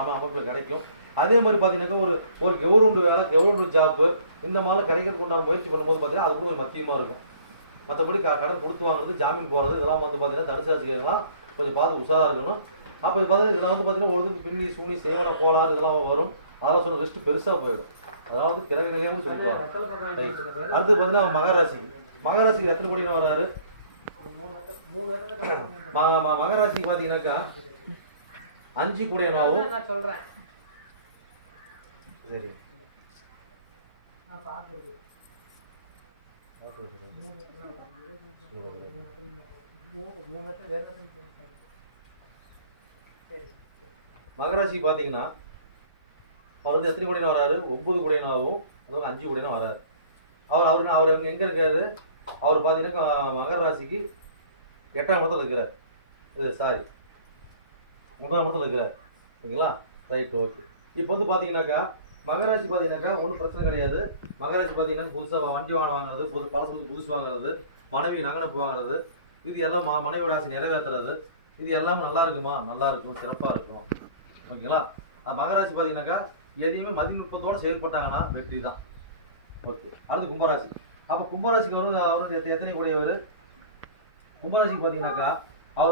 அமைப்பில் கிடைக்கும். அதே மாதிரி பார்த்தீங்கன்னாக்கா ஒரு கவர்மெண்ட் வேலை, கவர்மெண்ட் ஜாப்பு இந்த மாதிரிலாம் கிடைக்கிறதுக்கு உண்டான முயற்சி பண்ணும்போது பார்த்தீங்கன்னா அது கூட ஒரு மத்தியமாக இருக்கும். மற்றபடி கடன் கொடுத்து வாங்குறது, ஜாமீன் போகிறது இதெல்லாம் வந்து பார்த்தீங்கன்னா தனுசு ராசிக்காரங்களாம் கொஞ்சம் பார்த்து உஷாராக இருக்கணும். அப்போ பார்த்தீங்கன்னா இதில் வந்து பார்த்தீங்கன்னா ஒழுங்கு பின்னி சூனி சேவன கோளாறு இதெல்லாம் வரும். அதெல்லாம் சொன்ன ரிஸ்ட் பெருசாக போயிடும். அதாவது கிரக நிலையாமல் சொல்லிடுவாங்க. அடுத்து பார்த்தீங்கன்னா மகராசிக்கு எத்தனை கோடினா வராரு? மகராசிக்கு பார்த்தீங்கன்னாக்கா 5 கூடையனாவும் சரி மகராசி பார்த்தீங்கன்னா அவர் வந்து எத்தனை கோடினா வராரு? 9 கோடியனாவும் அதாவது 5 கோடினா வராரு. அவர் எங்க இருக்காரு? அவர் பார்த்தீங்கன்னா மகர ராசிக்கு 8ஆம் இடத்துல இருக்கிறார். இது சாரி 9ஆம் இடத்துல இருக்கிறார். ஓகேங்களா? Right, okay. இப்போ வந்து பார்த்தீங்கன்னாக்கா மகராசி பார்த்தீங்கன்னாக்கா ஒன்றும் பிரச்சனை கிடையாது. மகராசி பார்த்தீங்கன்னா புதுசாக வண்டி வாங்குறது, புதுசு வாங்குறது, மனைவி நகனப்பு வாங்குறது, இது எல்லாம் மனைவியோட ஆசை நிறைவேற்றுறது, இது எல்லாம் நல்லா இருக்குமா? நல்லா இருக்கும், சிறப்பாக இருக்கும். ஓகேங்களா? மகராசி பார்த்தீங்கன்னாக்கா எதையுமே மதிநுட்பத்தோடு செயல்பட்டாங்கன்னா வெற்றி தான். ஓகே. அடுத்து கும்பராசி. அப்போ கும்பராசிக்கு அவர் எத்தனை கூடியவர்? கும்பராசிக்கு பார்த்தீங்கன்னாக்கா அவர்